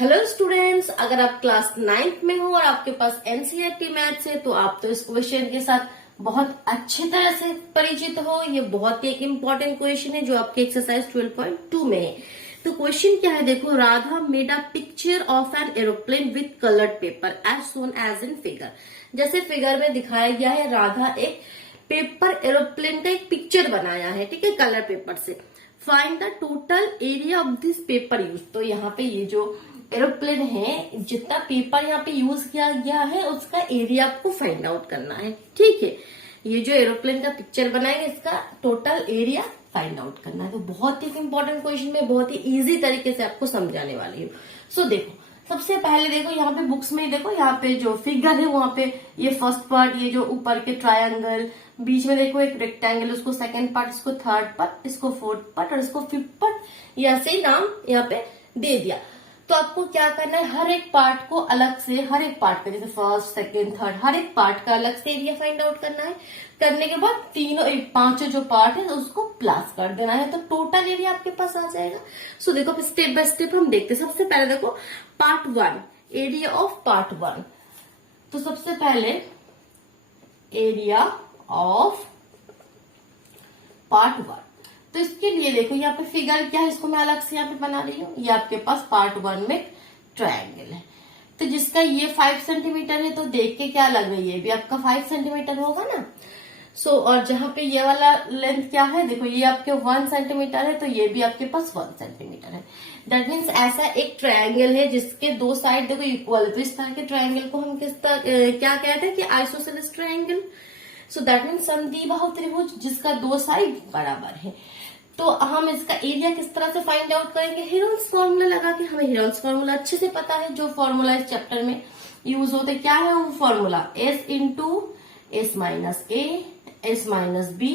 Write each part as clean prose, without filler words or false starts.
Hello students, अगर आप class 9th में हो और आपके पास एनसीईआरटी मैथ्स है तो आप तो इस क्वेश्चन के साथ बहुत अच्छी तरह से परिचित हो। ये बहुत ही एक इम्पोर्टेंट क्वेश्चन है जो आपके एक्सरसाइज 12.2 में है। तो क्वेश्चन क्या है, देखो, Radha made a picture of an aeroplane with coloured paper as shown as in figure. जैसे फिगर में दिखाया गया है, राधा एक पेपर एरोप्लेन का एक पिक्चर बनाया है, ठीक है, कलर पेपर से। Find the total area of this paper use. तो यहाँ पे ये जो एरोप्लेन है, जितना पेपर यहाँ पे यूज किया गया है उसका एरिया आपको फाइंड आउट करना है, ठीक है। ये जो एरोप्लेन का पिक्चर बनाएंगे इसका टोटल एरिया फाइंड आउट करना है। तो बहुत ही इंपॉर्टेंट क्वेश्चन में बहुत ही इजी तरीके से आपको समझाने वाली हूँ। सो देखो, सबसे पहले देखो यहाँ पे बुक्स में ही देखो, यहाँ पे जो फिगर है वहां पे ये फर्स्ट पार्ट, ये जो ऊपर के ट्रायंगल, बीच में देखो एक रेक्टेंगल, उसको सेकंड पार्ट, इसको थर्ड पार्ट, इसको फोर्थ पार्ट और इसको फिफ्थ पार्ट, ये ऐसे ही नाम यहाँ पे दे दिया। तो आपको क्या करना है, हर एक पार्ट को अलग से, हर एक पार्ट का जैसे फर्स्ट सेकंड थर्ड, हर एक पार्ट का अलग से एरिया फाइंड आउट करना है। करने के बाद पांचों जो पार्ट है उसको प्लस कर देना है, तो टोटल एरिया आपके पास आ जाएगा। सो देखो, स्टेप बाय स्टेप हम देखते हैं। सबसे पहले देखो पार्ट 1, एरिया ऑफ पार्ट 1। तो सबसे पहले एरिया ऑफ पार्ट 1, तो इसके लिए देखो यहाँ पे फिगर क्या है, इसको मैं अलग से यहाँ पे बना रही हूँ। ये आपके पास पार्ट 1 में ट्रायंगल है, तो जिसका ये 5 सेंटीमीटर है, तो देख के क्या लग रहा है, ये भी आपका 5 सेंटीमीटर होगा ना। सो और जहां पे ये वाला लेंथ क्या है, देखो ये आपके 1 सेंटीमीटर है, तो ये भी आपके पास 1 सेंटीमीटर है। दैट मीन्स ऐसा एक ट्रायंगल है जिसके दो साइड देखो इक्वल। तो इस तरह के ट्रायंगल को हम क्या कहते हैं कि isosceles triangle. So that means समद्विबाहु त्रिभुज जिसका दो साइड बराबर है। तो हम इसका एरिया किस तरह से फाइंड आउट करेंगे, हेरोन्स फॉर्मूला लगा के। हमें हेरोन्स फॉर्मूला अच्छे से पता है, जो फॉर्मूला इस चैप्टर में यूज होते क्या है वो formula, S into S minus A S minus B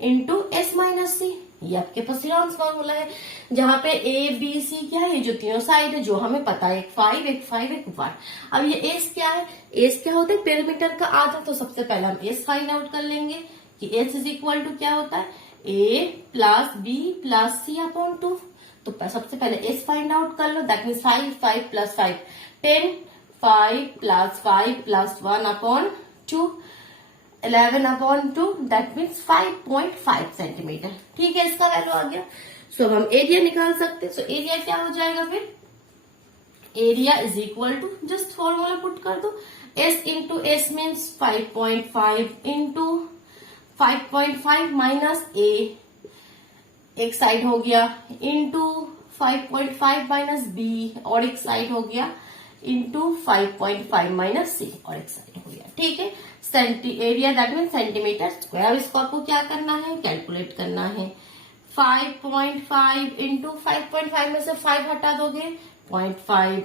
into S minus C. ये आपके पास हेरोन्स फॉर्मूला है, जहां पे ए बी सी क्या है, ये जो तीनों साइड है जो हमें पता है, एक 5 एक 5 एक 1। अब ये एस क्या है, एस क्या होता है, पेरीमीटर का आधा। तो सबसे पहले हम एस फाइंड आउट कर लेंगे कि एस इज इक्वल टू क्या होता है, A plus B plus C upon 2। तो सबसे पहले एस फाइंड आउट कर लो। That means 5 5 plus 5 10, 5 plus 5 plus 1 upon 2, 11 upon 2, that means 5.5 centimetre. ठीक है, इसका वैल्यू आ गया। सो हम एरिया निकाल सकते हैं। सो एरिया क्या हो जाएगा फिर, area is equal to, just formula put कर दो, S into S means 5.5 into 5.5 minus A, एक साइड हो गया, इंटू 5.5 माइनस बी और एक साइड हो गया, इंटू 5.5 माइनस सी और एक साइड हो गया। ठीक है, area that mean centimetre square. अब इसको आपको क्या करना है, कैलकुलेट करना है। 5.5 इंटू 5.5 में से 5 हटा दोगे 0.5,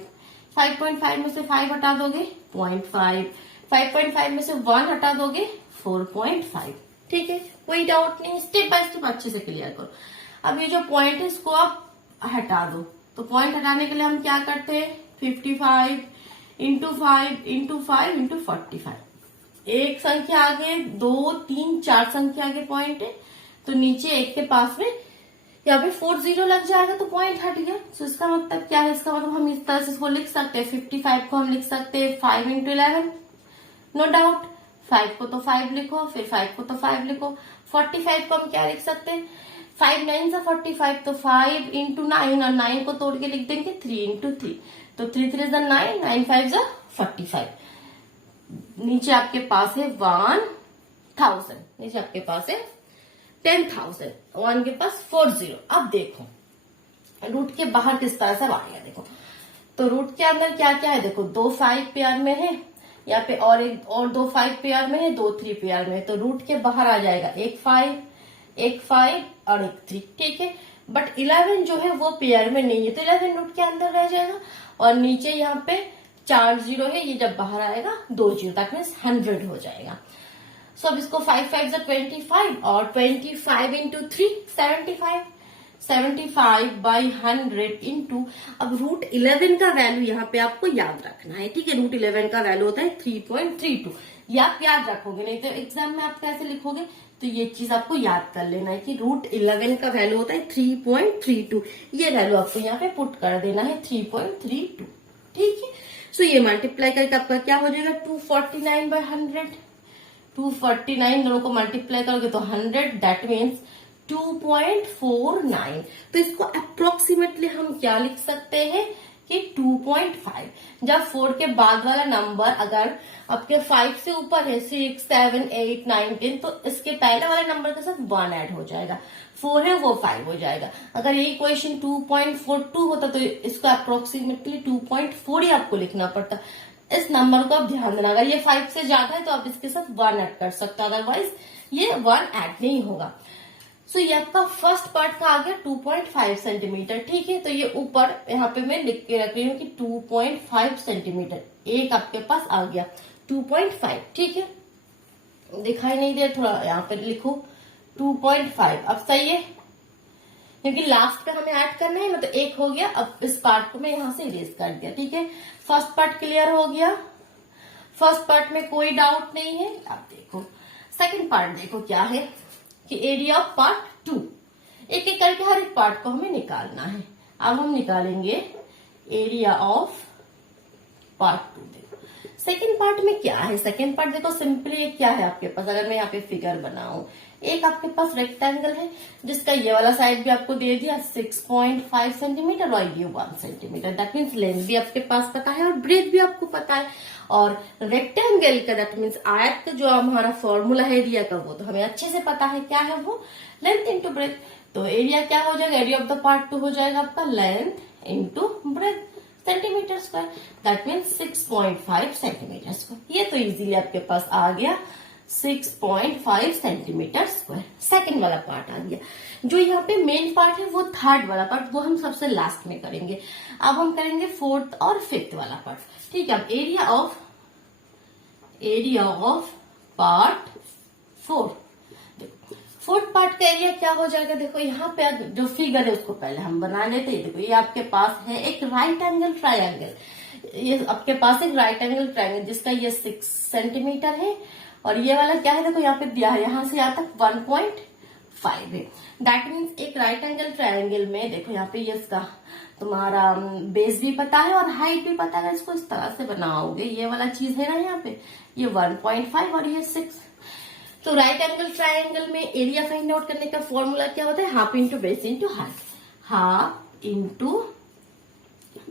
5.5 में से 5 हटा दोगे 0.5, 5.5 में से 1 हटा दोगे 4.5। ठीक है, कोई डाउट नहीं, स्टेप बाय स्टेप अच्छे से क्लियर करो। अब ये जो पॉइंट है इसको आप हटा दो। तो पॉइंट हटाने के लिए हम क्या करते हैं, 55 इंटू 5 इंटू 5 इंटू 45। एक संख्या आगे, 2 3 4 संख्या आगे पॉइंट है, तो नीचे एक के पास में यहाँ पे 40 लग जाएगा, तो पॉइंट हट गया। तो इसका मतलब क्या है, इसका मतलब हम इस तरह से इसको लिख सकते हैं, 55 को हम लिख सकते हैं 5 इंटू 11, नो डाउट। 5 को तो 5 लिखो, फिर 5 को तो 5 लिखो। 45 को हम क्या लिख सकते हैं, 5 9 से 45, तो 5 इंटू 9 और 9 को तोड़ के लिख देंगे 3 इंटू 3, तो 3 3 9, 9 5 45। नीचे आपके पास है 1000, नीचे आपके पास है 10,000, 1 के पास 40। अब देखो रूट के बाहर किस तरह से आएगा, देखो तो रूट के अंदर क्या क्या है, देखो 2 5 पेयर में है यहाँ पे, और 2 5 पेयर में है, 2 3 पेयर में है, तो रूट के बाहर आ जाएगा एक 5 और एक 3। ठीक है, बट 11 जो है वो पेयर में नहीं है, तो 11 रूट के अंदर रह जाएगा। और नीचे यहाँ पे 4 0 है, ये जब बाहर आएगा 2 0, दैट मीन्स 100 हो जाएगा। सो अब इसको 5 5 25 और 25 इंटू 3 75, 75/100 इंटू, अब √11 का वैल्यू यहाँ पे आपको याद रखना है, ठीक है। √11 का वैल्यू होता है 3.32, ये आप याद रखोगे, नहीं तो एग्जाम में आप कैसे लिखोगे, तो ये चीज आपको याद कर लेना है कि √11 का वैल्यू होता है 3.32, ये वैल्यू आपको यहाँ पे पुट कर देना है 3.32, ठीक है। सो ये मल्टीप्लाई करके आपका क्या हो जाएगा 249/100, 249 दोनों को मल्टीप्लाई करोगे तो 100, दैट मीन्स 2.49। तो इसको अप्रोक्सीमेटली हम क्या लिख सकते हैं कि 2.5। जब 4 के बाद वाला नंबर अगर आपके 5 से ऊपर है, 6, 7, 8, 9, 10, तो इसके पहले वाले नंबर के साथ 1 ऐड हो जाएगा, 4 है वो 5 हो जाएगा। अगर ये इक्वेशन 2.42 होता तो इसको अप्रोक्सीमेटली 2.4 ही आपको लिखना पड़ता। इस नंबर को आप ध्यान देना, अगर ये 5 से ज्यादा है तो आप इसके साथ 1 ऐड कर सकते हो, अदरवाइज ये 1 ऐड नहीं होगा। सो ये आपका फर्स्ट पार्ट का आ गया 2.5 सेंटीमीटर, ठीक है। तो ये ऊपर यहाँ पे मैं लिख के रख रही हूँ कि 2.5 सेंटीमीटर, एक आपके पास आ गया 2.5, ठीक है। दिखाई नहीं दे, थोड़ा यहाँ पे लिखो 2.5, अब सही है, क्योंकि लास्ट पे हमें ऐड करना है ना, तो एक हो गया। अब इस पार्ट को मैं यहाँ से इरेज कर दिया, ठीक है। फर्स्ट पार्ट क्लियर हो गया, फर्स्ट पार्ट में कोई डाउट नहीं है। अब देखो सेकंड पार्ट, देखो क्या है कि एरिया ऑफ पार्ट 2, एक एक करके हर एक पार्ट को हमें निकालना है। अब हम निकालेंगे एरिया ऑफ पार्ट 2। देखो सेकेंड पार्ट में क्या है, सेकेंड पार्ट देखो सिंपली क्या है आपके पास, अगर मैं यहाँ पे फिगर बनाऊं, एक आपके पास रेक्टेंगल है जिसका ये वाला साइड भी आपको दे दिया 6.5 सेंटीमीटर और ये 1 सेंटीमीटर, दैट मीन्स लेंथ भी आपके पास पता है और ब्रेथ भी आपको पता है। और रेक्टेंगल का दैट मीन्स आयत का जो हमारा फॉर्मूला है एरिया का, वो तो हमें अच्छे से पता है, क्या है वो, लेंथ इंटू ब्रेथ। तो एरिया क्या हो जाएगा, एरिया ऑफ द पार्ट 2 हो जाएगा आपका length into breadth centimetre square, that means 6.5 centimetre square. ये तो इजीली आपके पास आ गया 6.5 सेंटीमीटर स्क्वायर। सेकेंड वाला पार्ट आ गया। जो यहाँ पे मेन पार्ट है वो थर्ड वाला पार्ट, वो हम सबसे लास्ट में करेंगे। अब हम करेंगे फोर्थ और फिफ्थ वाला पार्ट, ठीक है। अब area of part 4, fourth part का एरिया क्या हो जाएगा, देखो यहाँ पे जो फिगर है उसको पहले हम बना लेते हैं। देखो ये आपके पास है एक राइट एंगल ट्रायंगल, ये आपके पास एक राइट एंगल ट्रायंगल जिसका ये 6 सेंटीमीटर है, और ये वाला क्या है, देखो यहाँ पे दिया है, यहाँ से यहाँ तक 1.5 है। दैट मीन्स एक राइट एंगल ट्रायंगल में देखो यहाँ पे ये इसका तुम्हारा बेस भी पता है और हाइट भी पता है। इसको इस तरह से बनाओगे, ये वाला चीज है ना यहाँ पे, ये 1.5 और ये 6। तो राइट एंगल ट्रायंगल में एरिया फाइंड आउट करने का फॉर्मूला क्या होता है, half into base into height, half into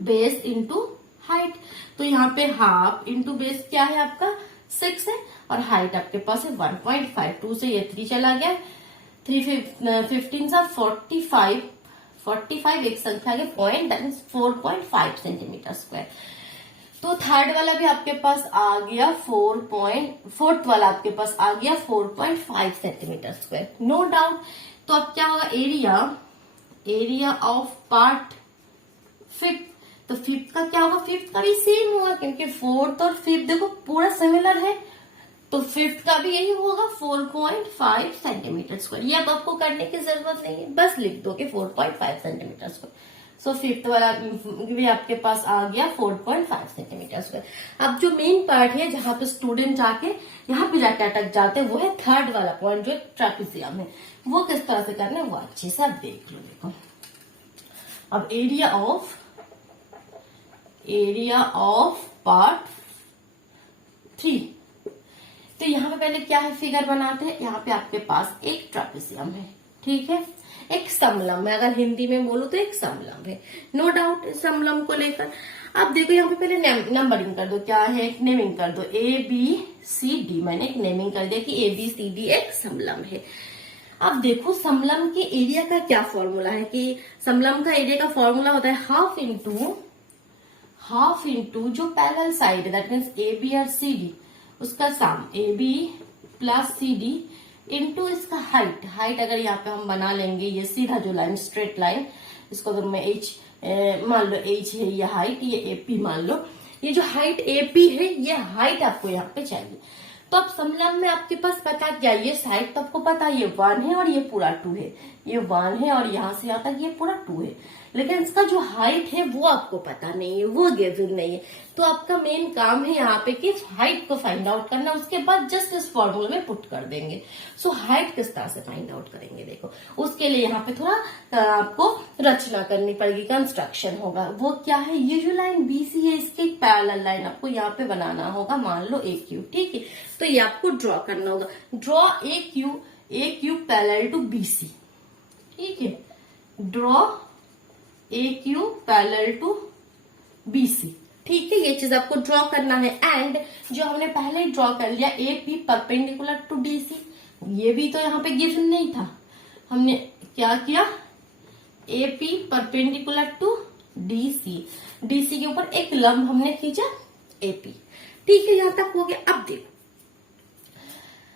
base into height. तो यहाँ पे हाफ इंटू बेस क्या है आपका 6 है, और हाइट आपके पास है 1.5, 2 से ये 3 चला गया, 3 15 सा 45 एक संख्या के point, that means 4.5 centimetre square. तो थर्ड वाला भी आपके पास आ गया फोर्थ वाला आपके पास आ गया 4.5 सेंटीमीटर स्क्वायर, नो डाउट। तो अब क्या होगा, एरिया ऑफ पार्ट 5, तो फिफ्थ का क्या होगा, फिफ्थ का भी सेम होगा क्योंकि फोर्थ और फिफ्थ देखो पूरा सिमिलर है, तो फिफ्थ का भी यही होगा 4.5 सेंटीमीटर स्क्वायर। ये अब आपको करने की जरूरत नहीं है, बस लिख दो कि 4.5 सेंटीमीटर स्क्वायर। सो फिफ्थ वाला भी आपके पास आ गया 4.5 सेंटीमीटर स्क्वायर। अब जो मेन पार्ट है जहां पे स्टूडेंट जाके यहाँ पे जाके अटक जाते हैं वो है थर्ड वाला पॉइंट जो ट्रेपेजियम है। वो किस तरह से करना है वो अच्छे से आप देख लो। देखो अब एरिया ऑफ पार्ट 3, तो यहाँ पे पहले क्या है फिगर बनाते हैं। यहाँ पे आपके पास एक ट्रेपेजियम है, ठीक है, एक समलंब है, अगर हिंदी में बोलो तो एक समलंब है, नो डाउट समलंब को लेकर। अब देखो यहाँ पे पहले नंबरिंग कर दो, क्या है, एक नेमिंग कर दो, ABCD, मैंने एक नेमिंग कर दिया कि ABCD एक समलंब है। अब देखो समलंब के एरिया का क्या फॉर्मूला है, कि समलंब का एरिया का फॉर्मूला होता है हाफ इंटू जो पैरेलल साइड है, दैट मीन्स AB और CD, उसका सम AB प्लस CD इंटू इसका हाइट अगर यहाँ पे हम बना लेंगे, ये सीधा जो लाइन स्ट्रेट लाइन, इसको अगर मैं H मान लो, H है ये हाइट, ये AP मान लो, ये जो हाइट AP है ये हाइट आपको यहाँ पे चाहिए। तो अब समलंब में आपके पास पता क्या, ये साइड तो आपको पता ये 1 है और ये पूरा 2 है, ये 1 है और यहाँ से यहाँ तक ये पूरा 2 है, लेकिन इसका जो हाइट है वो आपको पता नहीं है, वो गिवन नहीं है। तो आपका मेन काम है यहाँ पे कि हाइट को फाइंड आउट करना, उसके बाद जस्ट इस फॉर्मूले में पुट कर देंगे। सो हाइट किस तरह से फाइंड आउट करेंगे, देखो उसके लिए यहाँ पे थोड़ा आपको रचना करनी पड़ेगी, कंस्ट्रक्शन होगा। वो क्या है, ये जो लाइन बीसी है इसकी एक पैरेलल लाइन आपको यहाँ पे बनाना होगा, मान लो ए क्यू, ठीक है। तो ये आपको ड्रॉ करना होगा, draw A Q parallel to BC, ठीक है। Draw A Q parallel to BC, ठीक है, ये चीज आपको ड्रॉ करना है। एंड जो हमने पहले ड्रॉ कर लिया A P perpendicular to DC, ये भी तो यहाँ पे गिवन नहीं था, हमने क्या किया, A P perpendicular to DC, DC के ऊपर एक लंब हमने खींचा ए पी, ठीक है, यहां तक हो गया। अब देखो,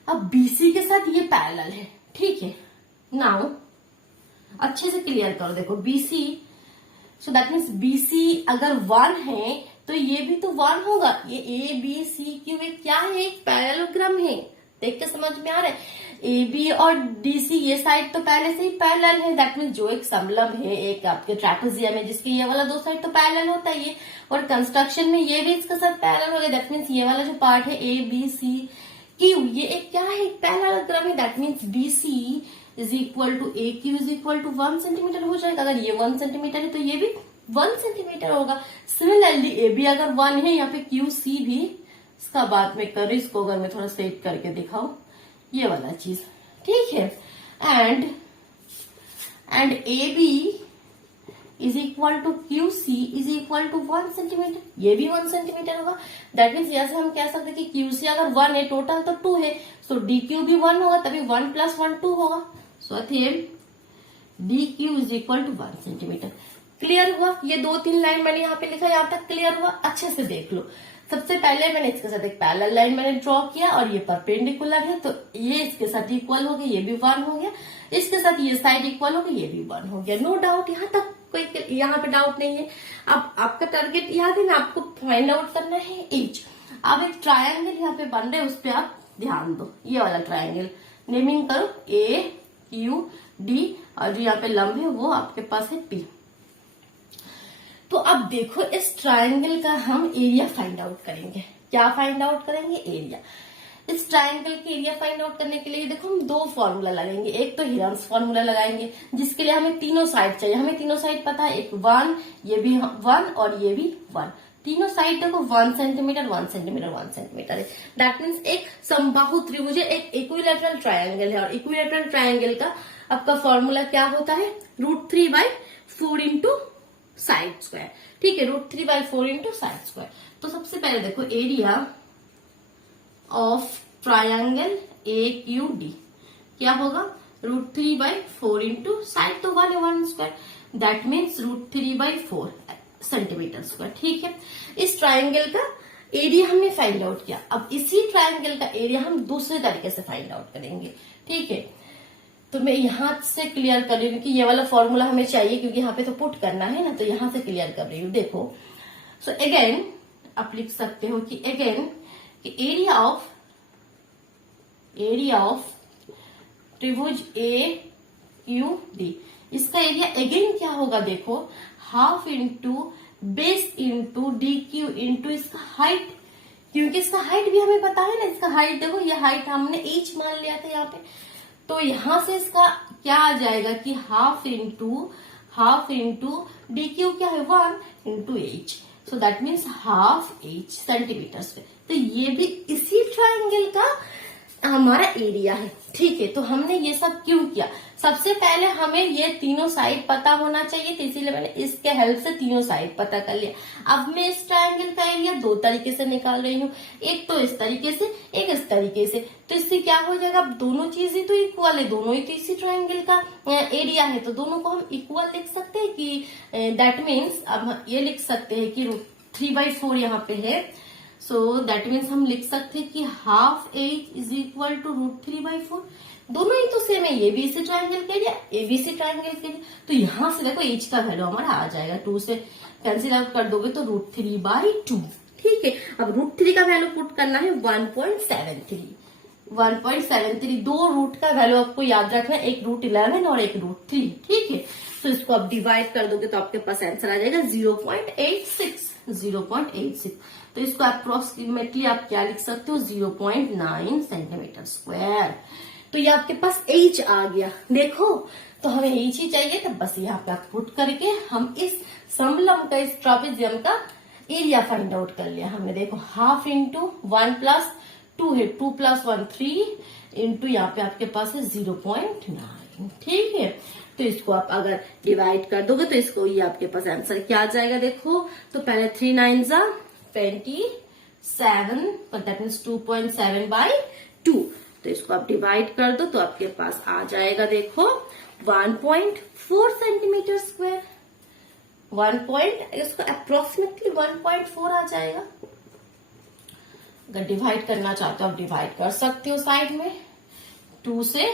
अब बीसी के साथ ये पैरेलल है, ठीक है। नाउ अच्छे से क्लियर करो, देखो BC, so that means BC अगर 1 है तो ये भी तो 1 होगा। ये ए बी सी क्यू क्या है, एक पैरेललोग्राम है, देख के समझ में आ रहा है। ए बी और डीसी ये साइड तो पहले से ही पैरेलल है, दैट मीन्स जो एक समलंब है एक आपके ट्रैपेजियम में जिसके ये वाला 2 साइड तो पैरेलल होता है ये, और कंस्ट्रक्शन में ये भी इसके साथ पैरेलल हो गया, दैट मीन्स ये वाला जो पार्ट है ए बी सी क्यू ये एक क्या है, एक पैरेललोग्राम है, that means B C is equal to A Q is equal to 1 centimetre हो जाएगा। अगर ये 1 सेंटीमीटर है तो ये भी 1 सेंटीमीटर होगा। सिमिलरली ए बी अगर 1 है, यहाँ पे क्यू सी भी, इसका बाद में कर, इसको अगर मैं थोड़ा सेट करके दिखाऊं, ये वाला चीज, ठीक है। And A B is equal to Q C is equal to 1 centimetre, ये भी 1 सेंटीमीटर होगा। दैट मीन्स यहाँ से हम कह सकते हैं कि क्यू सी अगर 1 है, टोटल तो 2 है, सो डी क्यू भी 1 होगा, तभी 1 + 1 2 होगा। So D Q is equal to 1 centimetre. Clear हुआ, ये 2-3 लाइन मैंने यहाँ पे लिखा, यहाँ तक क्लियर हुआ, अच्छे से देख लो। सबसे पहले मैंने इसके साथ एक पैरेलल लाइन मैंने ड्रॉ किया और ये परपेंडिकुलर है, तो ये इसके साथ इक्वल हो गया, ये भी 1 हो गया, इसके साथ ये साइड इक्वल हो गया, ये भी 1 हो गया। नो डाउट, यहाँ तक कोई यहाँ पे डाउट नहीं है। अब आपका टारगेट याद है ना, आपको फाइंड आउट करना है एज। अब एक ट्रायंगल यहाँ पे बन रहा है, उस पर आप ध्यान दो, ये वाला ट्रायंगल नेमिंग करो ए क्यू डी, और जो यहाँ पे लंब है वो आपके पास है पी। तो अब देखो, इस ट्रायंगल का हम एरिया फाइंड आउट करेंगे। क्या फाइंड आउट करेंगे, एरिया। इस ट्रायंगल के एरिया फाइंड आउट करने के लिए देखो हम 2 फॉर्मूला लगाएंगे। एक तो हिरन्स फॉर्मूला लगाएंगे, जिसके लिए हमें तीनों साइड चाहिए। हमें तीनों साइड पता है, एक 1, ये भी 1 और ये भी 1, तीनों साइड देखो 1 सेंटीमीटर 1 सेंटीमीटर 1 सेंटीमीटर है। दैट मीन्स एक समबाहु त्रिभुज, एक इक्विलैटरल ट्रायंगल है। और इक्विलैटरल ट्रायंगल का आपका फॉर्मूला क्या होता है, √3/4 इंटू साइड स्क्वायर, ठीक है, √3/4 इंटू साइड स्क्वायर। तो सबसे पहले देखो, area of triangle A Q D क्या होगा, √3/4 इंटू साइड तो 1 है 1 square, that means √3/4 centimetre square, ठीक है। इस ट्रायंगल का एरिया हमने फाइंड आउट किया। अब इसी ट्रायंगल का एरिया हम दूसरे तरीके से फाइंड आउट करेंगे, ठीक है। तो मैं यहां से क्लियर कर रही हूँ कि ये वाला फॉर्मूला हमें चाहिए, क्योंकि यहाँ पे तो पुट करना है ना, तो यहां से क्लियर कर रही हूँ। देखो, सो अगेन आप लिख सकते हो कि अगेन एरिया ऑफ त्रिभुज ए क्यू डी, इसका एरिया अगेन क्या होगा, देखो, half into base into D Q into इसका हाइट, क्योंकि इसका हाइट भी हमें पता है ना। इसका हाइट देखो, ये हाइट हमने एच मान लिया था यहाँ पे, तो यहां से इसका क्या आ जाएगा कि हाफ इंटू डी क्यू क्या है 1 into H, so that means half H centimetre square. तो ये भी इसी ट्रायंगल का हमारा एरिया है, ठीक है। तो हमने ये सब क्यों किया, सबसे पहले हमें ये तीनों साइड पता होना चाहिए, तो इसीलिए मैंने इसके हेल्प से तीनों साइड पता कर लिया। अब मैं इस ट्रायंगल का एरिया 2 तरीके से निकाल रही हूँ, एक तो इस तरीके से, एक इस तरीके से। तो इससे क्या हो जाएगा, अब दोनों चीजें तो इक्वल है, दोनों ही तो इसी ट्रायंगल का एरिया है, तो दोनों को हम इक्वल लिख सकते हैं कि दैट मीन्स अब हम ये लिख सकते हैं कि √3/4 यहाँ पे है, सो दैट मीन्स हम लिख सकते हैं कि half H is equal to √3/4। दोनों ही तो सेम है, ये भी इसी ट्रायंगल के area, A B C triangle के एरिया। तो यहां से देखो एच का वैल्यू हमारा आ जाएगा, 2 से कैंसिल आउट कर दोगे तो √3/2, ठीक है। अब √3 का वैल्यू पुट करना है 1.73, 1.73। दो रूट का वैल्यू आपको याद रखना, एक √11 और एक √3, ठीक है। तो इसको आप डिवाइड कर दोगे तो आपके पास आंसर आ जाएगा 0.86। तो इसको अप्रोक्सीमेटली आप क्या लिख सकते हो, 0.9 सेंटीमीटर स्क्वायर। तो ये आपके पास h आ गया। देखो तो हमें h ही चाहिए, तो बस यहाँ पे आप पुट करके हम इस समलंब का, इस ट्रापेजियम का एरिया फाइंड आउट कर लिया हमने। देखो हाफ इंटू 1 + 2 है, 2 + 1 3 इंटू यहाँ पे आपके पास है 0.9, ठीक है। तो इसको आप अगर डिवाइड कर दोगे तो इसको ये आपके पास आंसर क्या आ जाएगा, देखो तो पहले 3 9 = 27, तो दैट मीन्स 2.7/2। तो इसको आप डिवाइड कर दो तो आपके पास आ जाएगा, देखो 1.4 सेंटीमीटर स्क्वायर। इसको अप्रोक्सीमेटली 1.4 आ जाएगा। अगर डिवाइड करना चाहते हो आप डिवाइड कर सकते हो साइड में, 2 से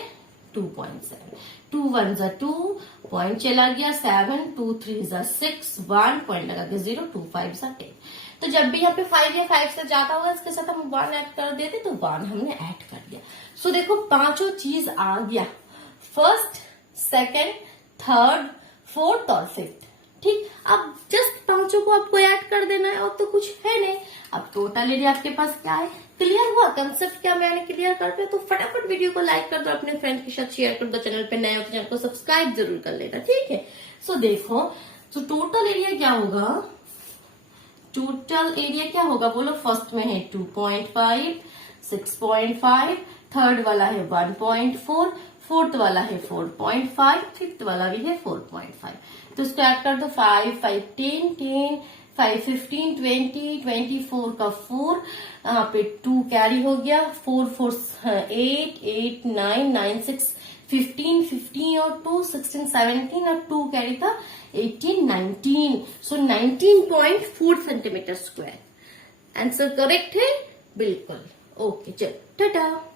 2.7, 2 1 = 2, पॉइंट चला गया 7, 2 3 = 6, 1 पॉइंट लगा के 0, 2 5 = 10। तो जब भी यहाँ पे 5 या 5 से ज्यादा होगा इसके साथ हम 1 ऐड कर देते, तो 1 हमने ऐड कर दिया। सो देखो पांचों चीज आ गया, फर्स्ट, सेकेंड, थर्ड, फोर्थ और फिफ्थ, ठीक। अब जस्ट पांचों को आपको ऐड कर देना है और तो कुछ है नहीं। अब टोटल एरिया आपके पास क्या है, क्लियर हुआ कंसेप्ट क्या मैंने क्लियर कर दिया। तो फटाफट वीडियो को लाइक कर दो, अपने फ्रेंड के साथ शेयर कर दो, चैनल पे नए हो तो चैनल को सब्सक्राइब जरूर कर लेना, ठीक है। सो देखो तो टोटल एरिया क्या होगा, टोटल एरिया क्या होगा बोलो। फर्स्ट में है 2.5, 6.5, थर्ड वाला है 1.4, फोर्थ वाला है 4.5, फिफ्थ वाला भी है 4.5। तो इसको ऐड कर दो, 5 5 10 10, 5 15 20, 24 का 4, यहाँ पे 2 कैरी हो गया, 4 4 8 8 9 9 6 15 15 और 2 16 17 और 2 कैरी था 18 19। सो 19.4 सेंटीमीटर स्क्वायर आंसर करेक्ट है, बिल्कुल। ओके चलो टाटा।